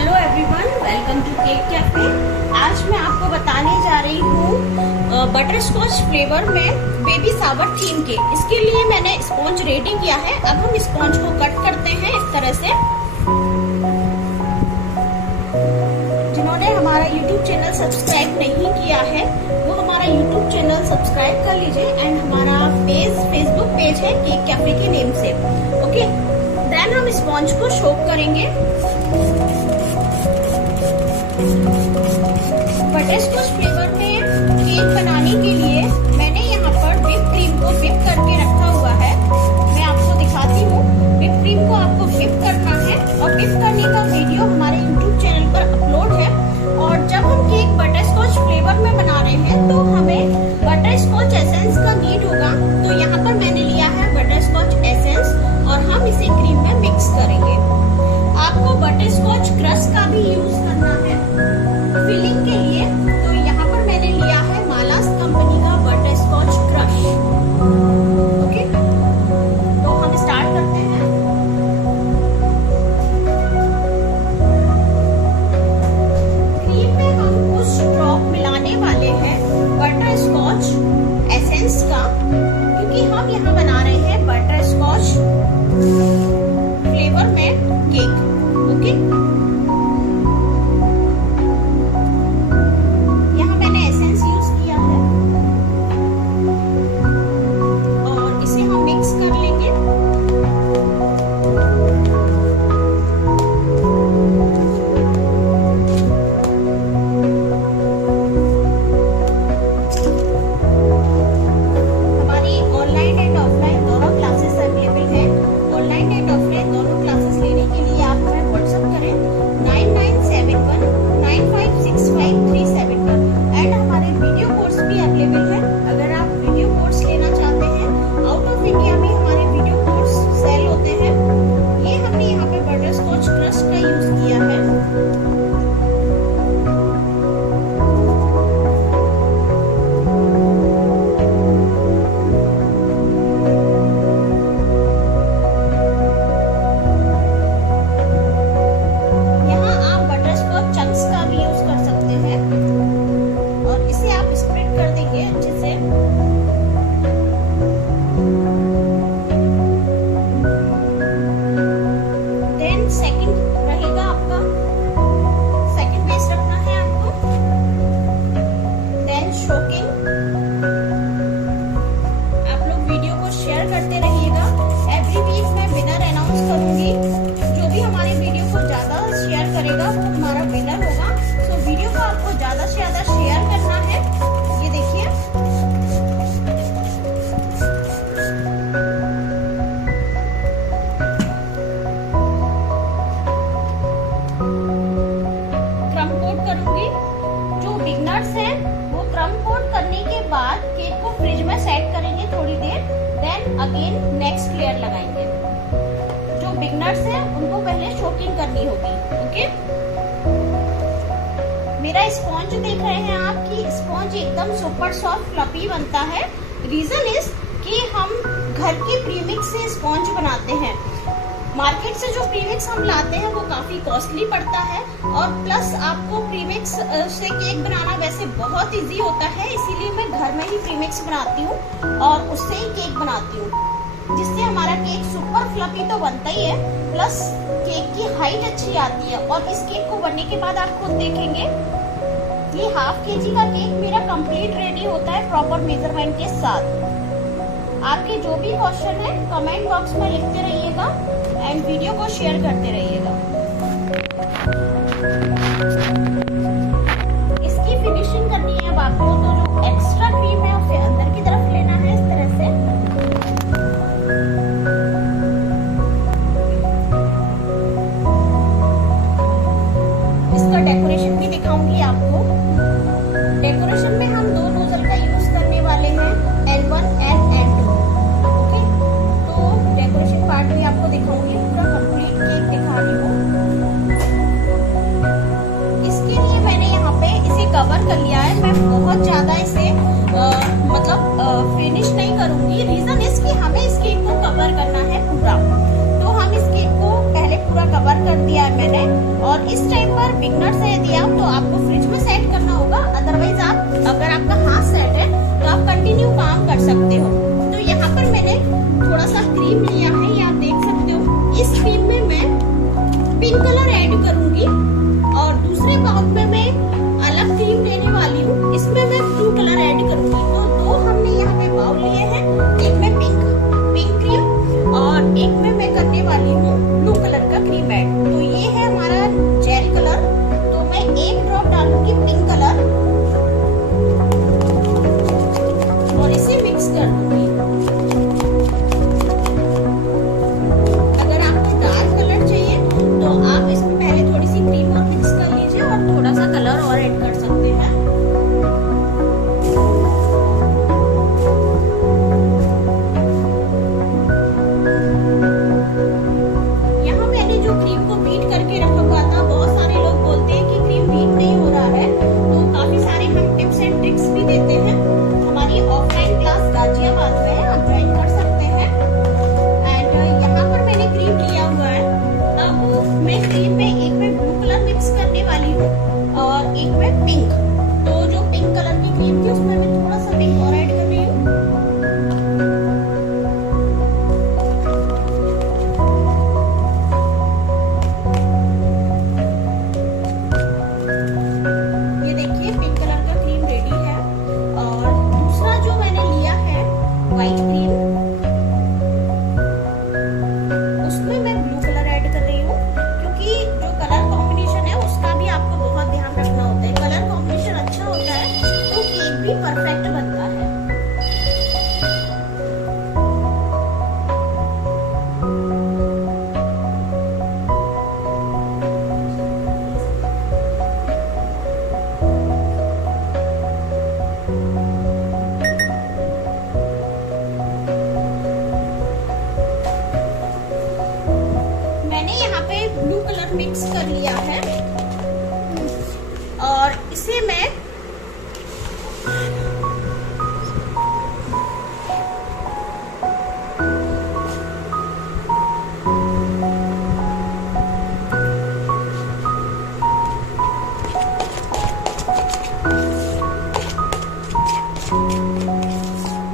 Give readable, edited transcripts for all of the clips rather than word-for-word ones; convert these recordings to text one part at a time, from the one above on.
Hello everyone, welcome to cake cafe. आज मैं आपको बताने जा रही हूँ बटर स्कॉच फ्लेवर में बेबी सावर थीम के। इसके लिए मैंने स्पॉन्ज रेडी किया है। अब हम स्पॉन्ज को कट करते हैं इस तरह से। जिन्होंने हमारा यूट्यूब चैनल सब्सक्राइब नहीं किया है वो हमारा यूट्यूब चैनल सब्सक्राइब कर लीजिए एंड हमारा फेसबुक पेज है केक कैफे के नेम से। ओके, देन हम स्पॉन्ज को सोक करेंगे। बटरस्कॉच फ्लेवर में केक बनाने के लिए मैंने यहाँ पर व्हिप क्रीम को व्हिप करके रखा हुआ है। मैं आपको दिखाती हूँ। व्हिप क्रीम को आपको व्हिप करना है और व्हिप करने का वीडियो हमारे यूट्यूब चैनल पर अपलोड है। और जब हम केक बटरस्कॉच फ्लेवर में बना रहे हैं तो हमें बटरस्कॉच एसेंस का नीड होगा। तो यहाँ पर मैंने लिया है बटरस्कॉच एसेंस और हम इसे क्रीम में मिक्स करेंगे। आपको बटरस्कॉच क्रश का भी यूज करना है फिलिंग के लिए। तो यहाँ पर मैंने लिया है मालास कंपनी का बटरस्कॉच क्रश। ओके, तो हम स्टार्ट करते हैं। क्रीम में हम कुछ ड्रॉप मिलाने वाले हैं बटरस्कॉच एसेंस का, क्योंकि हम यहाँ बना रहे हैं बटरस्कॉच फ्लेवर में केक। ओके, यहाँ मैंने एसेंस यूज किया है और इसे हम मिक्स कर लेंगे। हमारी ऑनलाइन एंड ऑफलाइन दोनों क्लासेस अवेलेबल है। ऑनलाइन एंड ऑफलाइन दोनों क्लासेस लेने के लिए आप हमें व्हाट्सएप करें 9971956537 पर। एंड हमारे वीडियो कोर्स भी अवेलेबल है। अगर आप वीडियो कोर्स लेना चाहते हैं, आउट ऑफ इंडिया में हमारे वीडियो कोर्स सेल होते हैं। ये हमने यहाँ पे बटरस्कॉच क्रश का यूज किया है। वो क्रम कोट करने के बाद केक को फ्रिज में सेट करेंगे थोड़ी देर। देन अगेन नेक्स्ट लेयर लगाएंगे। जो बिगनर्स हैं उनको पहले सोकिंग करनी होगी। ओके, मेरा स्पॉन्ज देख रहे हैं आप कि स्पॉन्ज एकदम सुपर सॉफ्ट फ्लफी बनता है। रीजन इज कि हम घर के प्रीमिक्स से स्पॉन्ज बनाते हैं। मार्केट से जो प्रीमिक्स हम लाते हैं वो काफी कॉस्टली पड़ता है और प्लस आपको प्रीमिक्स से केक बनाना वैसे बहुत इजी होता है। इसीलिए मैं घर में ही प्रीमिक्स बनाती हूँ और उससे ही केक बनाती हूँ, जिससे हमारा केक सुपर फ्लफी तो बनता ही है, प्लस केक की हाइट अच्छी आती है। और इस केक को बनने के बाद आप खुद देखेंगे ये ½ kg का केक मेरा कंप्लीट रेडी होता है प्रॉपर मेजरमेंट के साथ। आपके जो भी क्वेश्चन है कमेंट बॉक्स में लिखते रहिएगा एंड वीडियो को शेयर करते रहिएगा। इसकी फिनिशिंग करनी है अब आपको। तो जो एक्स्ट्रा क्रीम है उसे अंदर की तरफ लेना है इस तरह से। इसका डेकोरेशन भी दिखाऊंगी आपको। डेकोरेशन में हम 2 नोजल का यूज करने वाले हैं, N1 एंड N2। ओके, तो डेकोरेशन पार्ट भी आपको दिखाऊंगी। पूरा कंप्लीट केक दिखा रही हूँ। और इस टाइम पर बिगनर्स है यदि आप, तो आपको फ्रिज में सेट करना होगा। अदरवाइज आप, अगर आपका हाथ सेट है तो आप कंटिन्यू काम कर सकते हो। तो यहाँ पर मैंने थोड़ा सा क्रीम लिया है, ये आप देख सकते हो। इस क्रीम में मैं पिंक कलर ऐड करूंगी और दूसरे बाउल में मैं अलग क्रीम लेने वाली हूँ, इसमें मैं ब्लू कलर ऐड करूंगी। तो दो हमने यहाँ पे बाउल लिए हैं, एक में पिंक क्रीम और एक में मैं करने वाली हूँ ब्लू कलर का क्रीम ऐड। तो ये है हमारा जेल कलर, तो मैं एक ड्रॉप डालूंगी पिंक कलर और इसे मिक्स कर दूंगी। अगर आपको डार्क कलर चाहिए तो आप इसमें पहले थोड़ी सी क्रीम और मिक्स कर लीजिए और थोड़ा सा कलर और ऐड कर सकते हैं। यहाँ मैंने जो क्रीम को बीट करके रखा हुआ था, बहुत सारे लोग बोलते हैं कि क्रीम बीट नहीं हो रहा है, तो काफी सारे हम टिप्स एंड ट्रिक्स भी देते हैं। हमारी ऑफलाइन क्लास गाजियाबाद में है, आप ज्वाइन कर सकते हैं। एंड यहाँ पर मैंने क्रीम लिया हुआ है। अब मैं क्रीम में एक में ब्लू कलर मिक्स करने वाली हूँ और एक में पिंक। तो जो पिंक कलर की क्रीम थी उसमें मैं थोड़ा सा पिंक और ऐड कर रही हूँ। ये देखिए पिंक कलर का क्रीम रेडी है। और दूसरा जो मैंने लिया है व्हाइट क्रीम, उसमें मैं ब्लू कलर ऐड कर रही हूँ, क्योंकि जो कलर कॉम्बिनेशन है उसका भी आपको बहुत ध्यान रखना होता है। कलर कॉम्बिनेशन अच्छा होता है तो केक भी परफेक्ट बनता है। मैंने यहाँ पे ब्लू कलर मिक्स कर लिया है और इसे मैं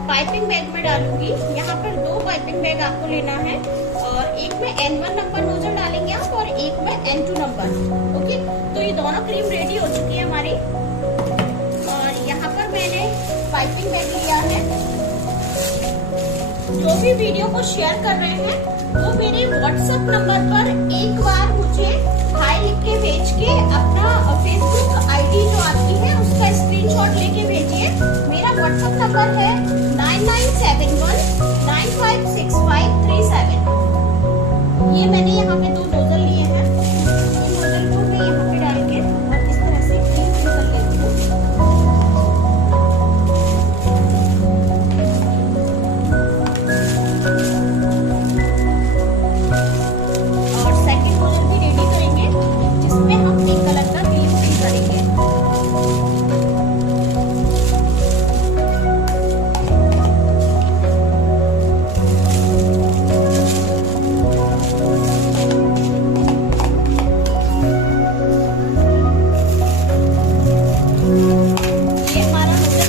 पाइपिंग बैग में डालूंगी। यहाँ पर दो पाइपिंग बैग आपको लेना है और एक में N1 नंबर नोजल डालेंगे आप और एक में N2 नंबर। ओके, तो ये दोनों क्रीम रेडी हो चुकी है हमारी। और यहाँ पर मैंने पाइपिंग बैग लिया है। जो भी वीडियो को शेयर कर रहे हैं वो मेरे व्हाट्सएप नंबर पर एक बार मुझे हाय लिख के भेज के अपना फेसबुक आईडी जो आती है उसका स्क्रीनशॉट लेके भेजिए। मेरा व्हाट्सएप नंबर है 9971956537। ये मैंने यहाँ पे दो नोजल लिए हैं। इन नोजल को मैं यहाँ पे डाल के और इस तरह से क्रीम फिल कर लेती हूँ। और सेकंड नोजल भी रेडी करेंगे जिसमें हम पिंक कलर का क्रीम फिल करेंगे।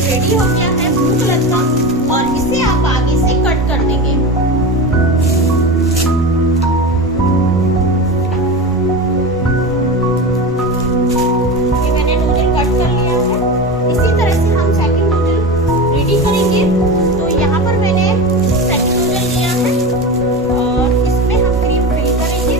रेडी हो गया है ब्लू कलर का और इसे आप आगे से कट कर देंगे। ये मैंने नूडल कट कर लिया है। इसी तरह से हम सेकंड नूडल रेडी करेंगे। तो यहाँ पर मैंने सेकंड नूडल लिया है और इसमें हम क्रीम फिल करेंगे।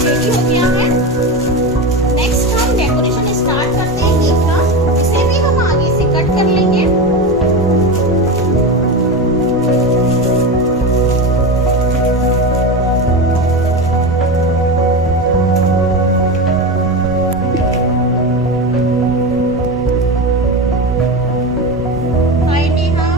रेडी हो गया है। नेक्स्ट हम डेकोरेशन स्टार्ट करते हैं केक का। इसे भी हम आगे से कट कर लेंगे। हाय नेहा।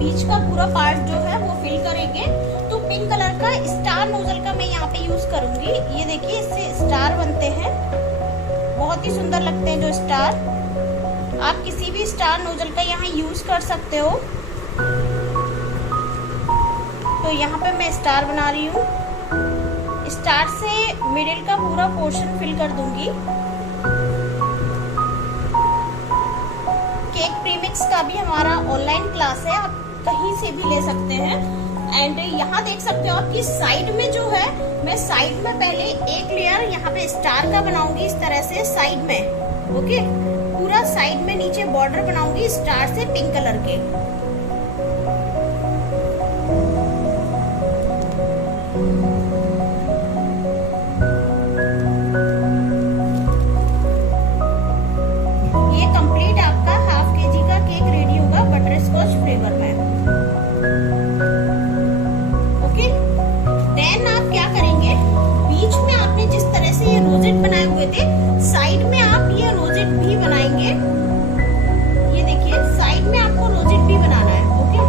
बीच का पूरा पार्ट जो है वो फिल करेंगे। तो पिंक कलर का स्टार नोजल का मैं यहाँ पे यूज करूंगी। ये देखिए इससे स्टार बनते हैं, बहुत ही सुंदर लगते हैं जो स्टार। आप किसी भी स्टार नोजल का यहाँ यूज कर सकते हो। तो यहाँ पे मैं स्टार बना रही हूँ। स्टार से मिडिल का पूरा पोर्शन फिल कर दूंगी। केक प्रीमिक्स का भी हमारा ऑनलाइन क्लास है, आप कहीं से भी ले सकते हैं। एंड यहाँ देख सकते हो आप कि साइड में जो है, मैं साइड में पहले एक लेयर यहाँ पे स्टार का बनाऊंगी इस तरह से साइड में। ओके, पूरा साइड में नीचे बॉर्डर बनाऊंगी स्टार से पिंक कलर के। फ्लेवर में। ओके, देन आप क्या करेंगे, बीच में आपने जिस तरह से ये रोजेट बनाए हुए थे, साइड में आप ये रोजेट भी बनाएंगे। ये देखिए साइड में आपको रोजेट भी बनाना है। ओके,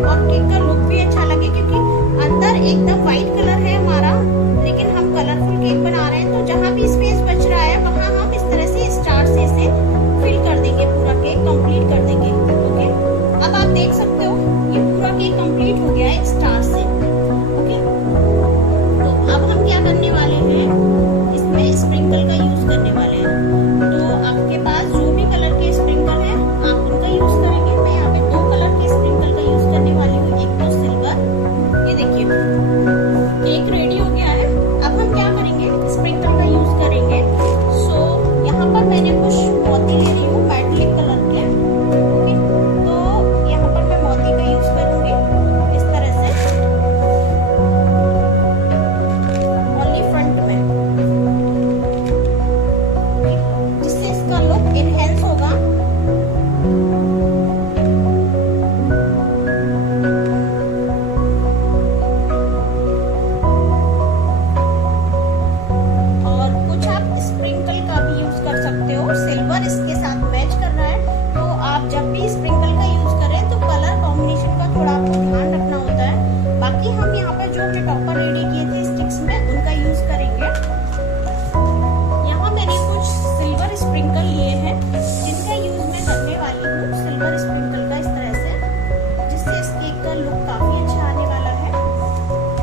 और केक का लुक भी अच्छा लगे, क्योंकि अंदर एकदम व्हाइट कलर है हमारा, लेकिन हम कलरफुल केक बना रहे हैं। तो जहाँ भी स्पेस बच रहा है वहाँ हम इस तरह से स्टार से इसे फिल कर देंगे, पूरा केक कंप्लीट कर देंगे। ओके, अब आप देख सकते हो ये पूरा केक कंप्लीट हो गया है स्टार से। ओके, तो अब हम क्या करने वाले हैं, इसमें स्प्रिंकल का यूज करने वाले हैं। तो आपके पास जो भी कलर के स्प्रिंकल है आप उनका यूज करेंगे। मैं यहाँ पे 2 कलर के स्प्रिंकल का यूज करने वाली हूँ, एक तो सिल्वर। ये देखिए केक रेडी हो गया है। अब हम क्या करेंगे, स्प्रिंकल का यूज करेंगे। सो यहाँ पर मैंने कुछ मोती ले रही हूँ मेटालिक कलर के। ओके, तो यहाँ पर मैं मोती का यूज करूंगी इस तरह से, ओनली फ्रंट में, जिससे इसका लुक इनहेंस होगा। सिल्वर इसके साथ मैच कर रहा है, तो आप जब भी स्प्रिंकल का यूज करें तो कलर कॉम्बिनेशन का थोड़ा आपको ध्यान रखना होता है। बाकी हम यहाँ पर जो हमने टॉपर रेडी किए थे स्टिक्स में, उनका यूज करेंगे। यहाँ मैंने कुछ सिल्वर स्प्रिंकल लिए हैं, जिनका यूज मैं करने वाली हूँ, सिल्वर स्प्रिंकल का इस तरह से, जिससे इस केक का लुक काफी अच्छा आने वाला है।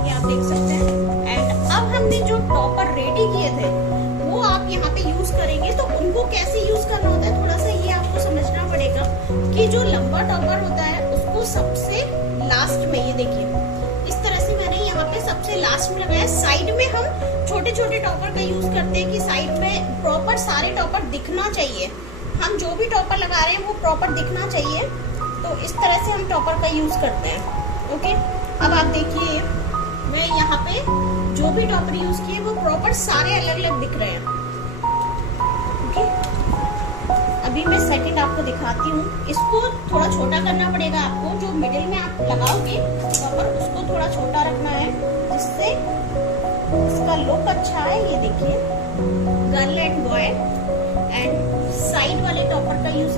ये आप देख सकते हैं। एंड अब हमने जो टॉपर रेडी किए थे वो आप यहाँ पे यूज करेंगे। तो उनको कैसे यूज करना होता है, थोड़ा सा ये आपको समझना पड़ेगा कि जो लंबा टॉपर होता है उसको सबसे लास्ट में, ये देखिए इस तरह से मैंने यहाँ पे सबसे लास्ट में लगाया। साइड में हम छोटे छोटे टॉपर का यूज करते हैं कि साइड में प्रॉपर सारे टॉपर दिखना चाहिए। हम जो भी टॉपर लगा रहे हैं वो प्रॉपर दिखना चाहिए, तो इस तरह से हम टॉपर का यूज करते हैं। ओके, अब आप देखिए मैं यहाँ पे जो भी टॉपर यूज किए वो प्रॉपर सारे अलग अलग दिख रहे हैं। ओके, अभी मैं सेकंड आपको दिखाती हूँ। इसको थोड़ा छोटा करना पड़ेगा आपको, जो मिडिल में आप लगाओगे टॉपर उसको थोड़ा छोटा रखना है, जिससे इसका लुक अच्छा है। ये देखिए girl and boy, and side वाले टॉपर का यूज